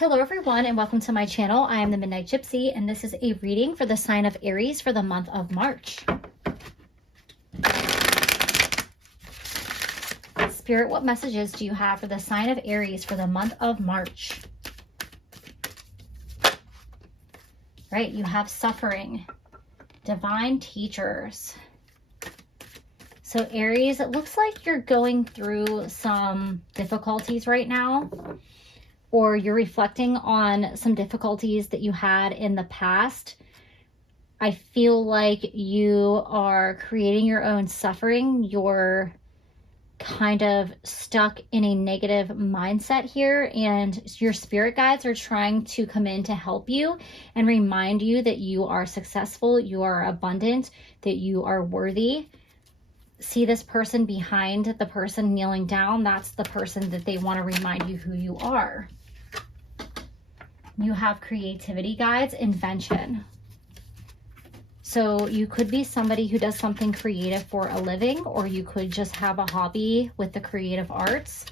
Hello everyone and welcome to my channel. I am the Midnight Gypsy and this is a reading for the sign of Aries for the month of March. Spirit, what messages do you have for the sign of Aries for the month of March? Right, you have suffering, divine teachers. So Aries, it looks like you're going through some difficulties right now, or you're reflecting on some difficulties that you had in the past. I feel like you are creating your own suffering. You're kind of stuck in a negative mindset here, and your spirit guides are trying to come in to help you and remind you that you are successful, you are abundant, that you are worthy. See this person behind the person kneeling down? That's the person that they want to remind you who you are. You have creativity guides, invention. So you could be somebody who does something creative for a living, or you could just have a hobby with the creative arts.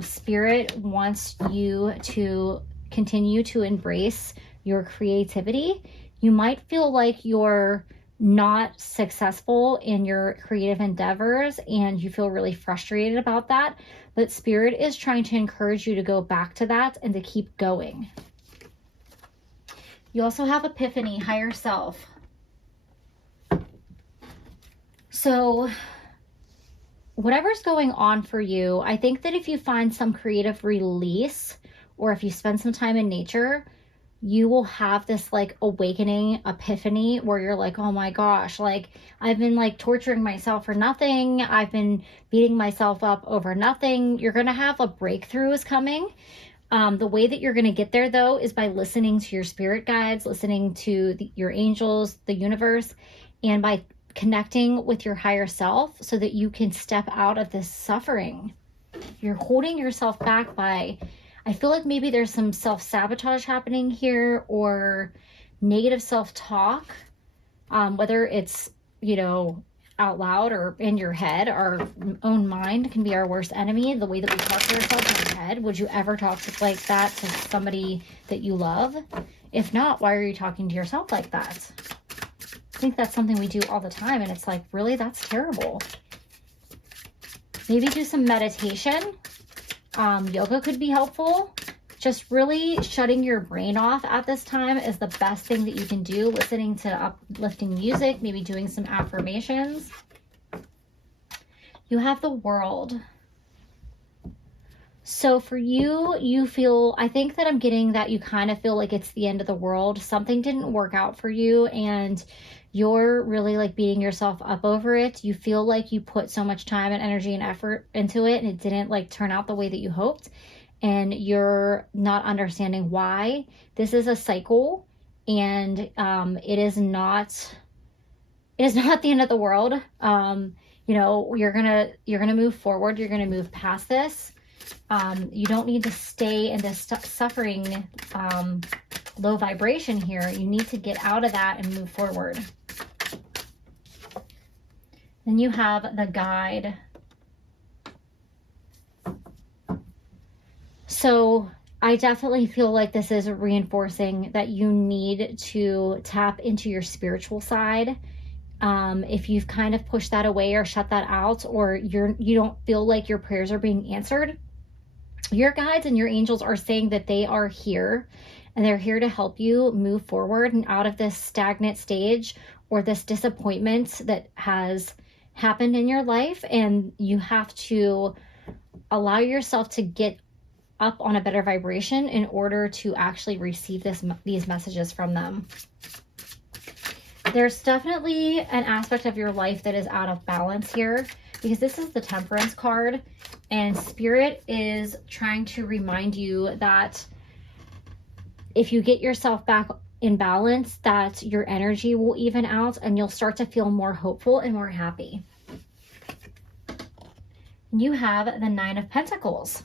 Spirit wants you to continue to embrace your creativity. You might feel like you're not successful in your creative endeavors and you feel really frustrated about that, but Spirit is trying to encourage you to go back to that and to keep going. You also have epiphany, higher self. So whatever's going on for you, I think that if you find some creative release, or if you spend some time in nature, you will have this like awakening epiphany where you're like, oh my gosh, like I've been like torturing myself for nothing. I've been beating myself up over nothing. You're going to have a breakthrough is coming. The way that you're going to get there, though, is by listening to your spirit guides, listening to your angels, the universe, and by connecting with your higher self so that you can step out of this suffering. You're holding yourself back by, I feel like maybe there's some self-sabotage happening here or negative self-talk, whether it's, out loud or in your head. Our own mind can be our worst enemy. The way that we talk to ourselves in our head. Would you ever talk like that to somebody that you love? If not, why are you talking to yourself like that? I think that's something we do all the time, and it's like, really, that's terrible. Maybe do some meditation. Yoga could be helpful. Just really shutting your brain off at this time is the best thing that you can do. Listening to uplifting music, maybe doing some affirmations. You have the World. So for you, I think that I'm getting that you kind of feel like it's the end of the world. Something didn't work out for you and you're really like beating yourself up over it. You feel like you put so much time and energy and effort into it and it didn't like turn out the way that you hoped. And you're not understanding why. This is a cycle, and it is not the end of the world. You're gonna move forward. You're gonna move past this. You don't need to stay in this suffering, low vibration here. You need to get out of that and move forward. Then you have the Guide. So I definitely feel like this is reinforcing that you need to tap into your spiritual side. If you've kind of pushed that away or shut that out, or you don't feel like your prayers are being answered, your guides and your angels are saying that they are here and they're here to help you move forward and out of this stagnant stage or this disappointment that has happened in your life. And you have to allow yourself to get up on a better vibration in order to actually receive these messages from them. There's definitely an aspect of your life that is out of balance here, because this is the Temperance card, and Spirit is trying to remind you that if you get yourself back in balance, that your energy will even out and you'll start to feel more hopeful and more happy. You have the Nine of Pentacles.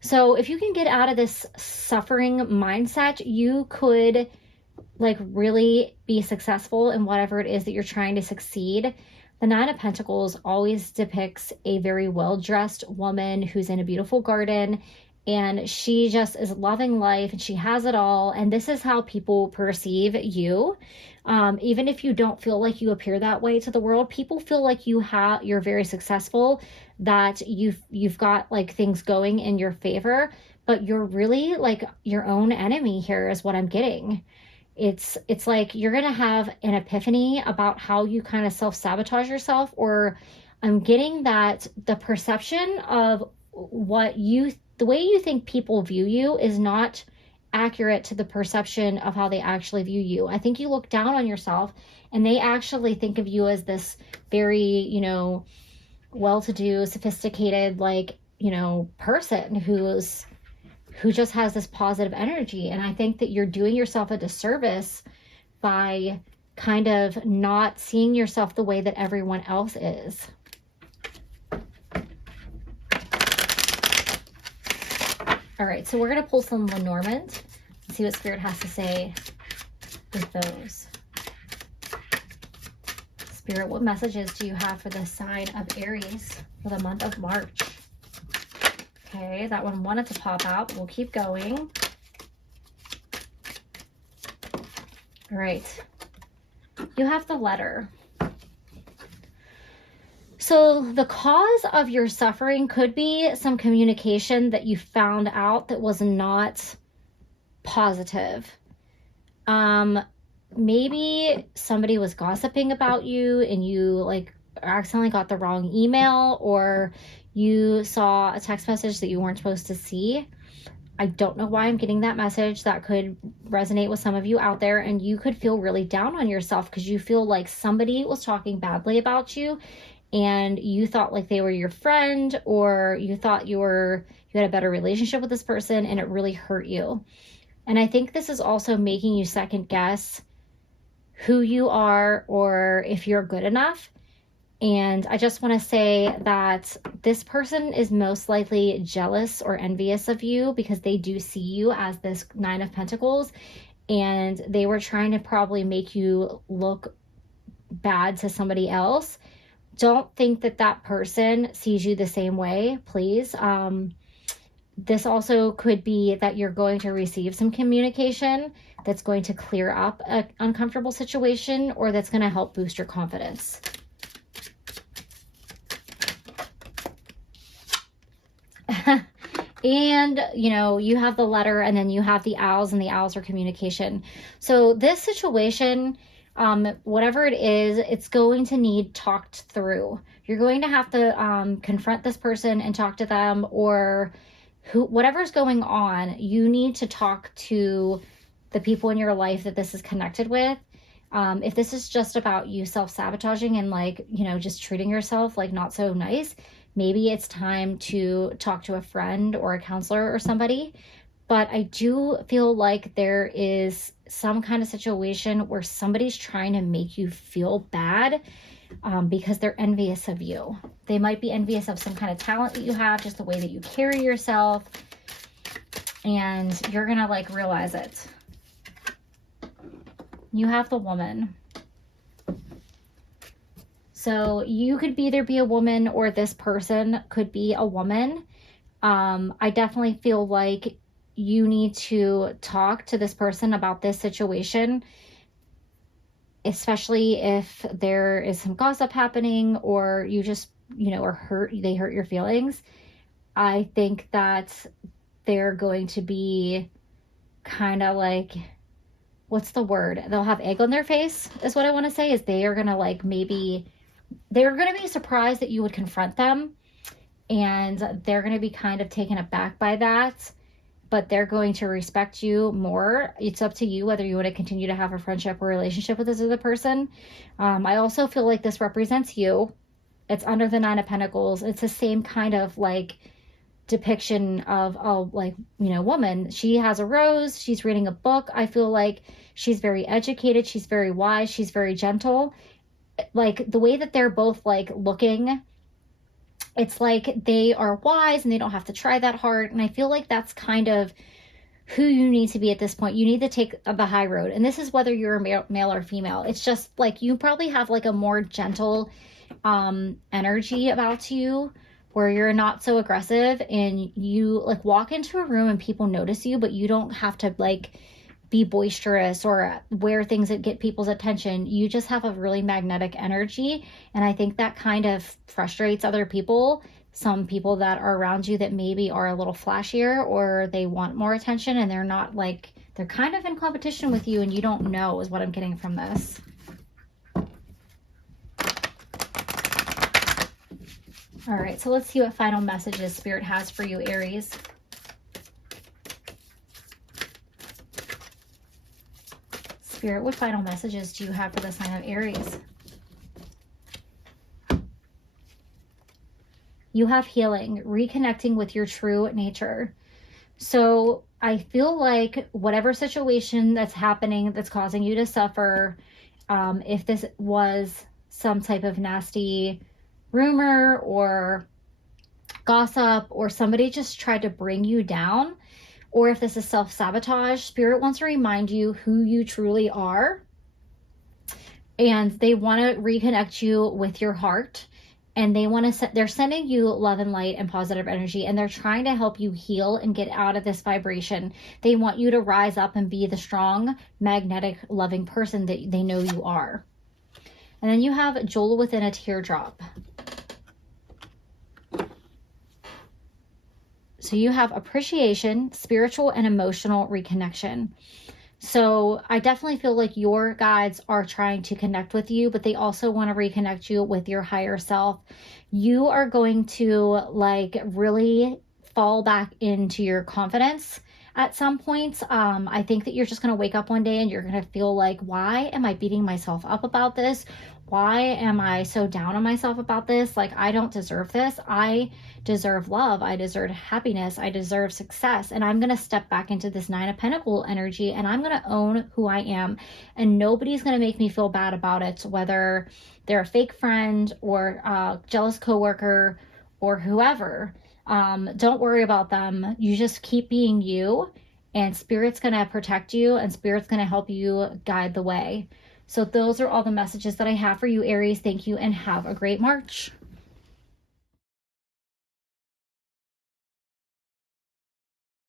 So if you can get out of this suffering mindset, you could like really be successful in whatever it is that you're trying to succeed. The Nine of Pentacles always depicts a very well-dressed woman who's in a beautiful garden and she just is loving life and she has it all. And this is how people perceive you. Even if you don't feel like you appear that way to the world, people feel like you're very successful, that you've got like things going in your favor, but you're really like your own enemy here is what I'm getting. It's like you're going to have an epiphany about how you kind of self-sabotage yourself, or I'm getting that the perception of the way you think people view you is not accurate to the perception of how they actually view you. I think you look down on yourself and they actually think of you as this very, well-to-do, sophisticated, person who just has this positive energy. And I think that you're doing yourself a disservice by kind of not seeing yourself the way that everyone else is. All right, so we're going to pull some Lenormand and see what Spirit has to say with those. Spirit, what messages do you have for the sign of Aries for the month of March? Okay, that one wanted to pop out. We'll keep going. All right. You have the Letter. So the cause of your suffering could be some communication that you found out that was not positive. Maybe somebody was gossiping about you and you accidentally got the wrong email, or you saw a text message that you weren't supposed to see. I don't know why I'm getting that message. That could resonate with some of you out there, and you could feel really down on yourself because you feel like somebody was talking badly about you and you thought like they were your friend, or you thought you had a better relationship with this person, and it really hurt you. And I think this is also making you second guess who you are or if you're good enough. And I just want to say that this person is most likely jealous or envious of you because they do see you as this Nine of Pentacles, and they were trying to probably make you look bad to somebody else. Don't think that that person sees you the same way, please. This also could be that you're going to receive some communication that's going to clear up an uncomfortable situation, or that's going to help boost your confidence. And, you have the Letter, and then you have the Owls, and the Owls are communication. So this situation, whatever it is, it's going to need talked through. You're going to have to confront this person and talk to them, or whatever's going on, you need to talk to the people in your life that this is connected with. If this is just about you self-sabotaging and just treating yourself like not so nice, maybe it's time to talk to a friend or a counselor or somebody. But I do feel like there is some kind of situation where somebody's trying to make you feel bad because they're envious of you. They might be envious of some kind of talent that you have, just the way that you carry yourself, and you're gonna realize it. You have the Woman. So you could either be a woman, or this person could be a woman. I definitely feel like you need to talk to this person about this situation, especially if there is some gossip happening, or you just, they hurt your feelings. I think that they're going to be kind of what's the word? They'll have egg on their face is what I want to say, is they are going to they're going to be surprised that you would confront them, and they're going to be kind of taken aback by that, but they're going to respect you more. It's up to you whether you want to continue to have a friendship or relationship with this other person. I also feel like this represents you. It's under the Nine of Pentacles. It's the same kind of depiction of a woman. She has a rose. She's reading a book. I feel like she's very educated. She's very wise. She's very gentle. The way that they're both looking, it's like they are wise and they don't have to try that hard. And I feel like that's kind of who you need to be at this point. You need to take the high road. And this is whether you're a male or female. It's just you probably have a more gentle energy about you, where you're not so aggressive and you like walk into a room and people notice you, but you don't have to like be boisterous or wear things that get people's attention. You just have a really magnetic energy. And I think that kind of frustrates other people. Some people that are around you that maybe are a little flashier or they want more attention and they're not like, they're kind of in competition with you and you don't know, is what I'm getting from this. All right, so let's see what final messages Spirit has for you, Aries. Spirit, what final messages do you have for the sign of Aries? You have healing, reconnecting with your true nature. So I feel like whatever situation that's happening that's causing you to suffer, if this was some type of nasty rumor or gossip or somebody just tried to bring you down, or if this is self-sabotage, Spirit wants to remind you who you truly are. And they want to reconnect you with your heart. And they're sending you love and light and positive energy. And they're trying to help you heal and get out of this vibration. They want you to rise up and be the strong, magnetic, loving person that they know you are. And then you have Jewel within a teardrop. So you have appreciation, spiritual and emotional reconnection. So I definitely feel like your guides are trying to connect with you, but they also want to reconnect you with your higher self. You are going to like really fall back into your confidence at some points. I think that you're just going to wake up one day and you're going to feel like, why am I beating myself up about this? Why am I so down on myself about this? Like, I don't deserve this. I deserve love. I deserve happiness. I deserve success. And I'm going to step back into this Nine of Pentacles energy and I'm going to own who I am. And nobody's going to make me feel bad about it, whether they're a fake friend or a jealous coworker or whoever. Don't worry about them. You just keep being you, and Spirit's going to protect you and Spirit's going to help you guide the way. So those are all the messages that I have for you, Aries. Thank you and have a great March.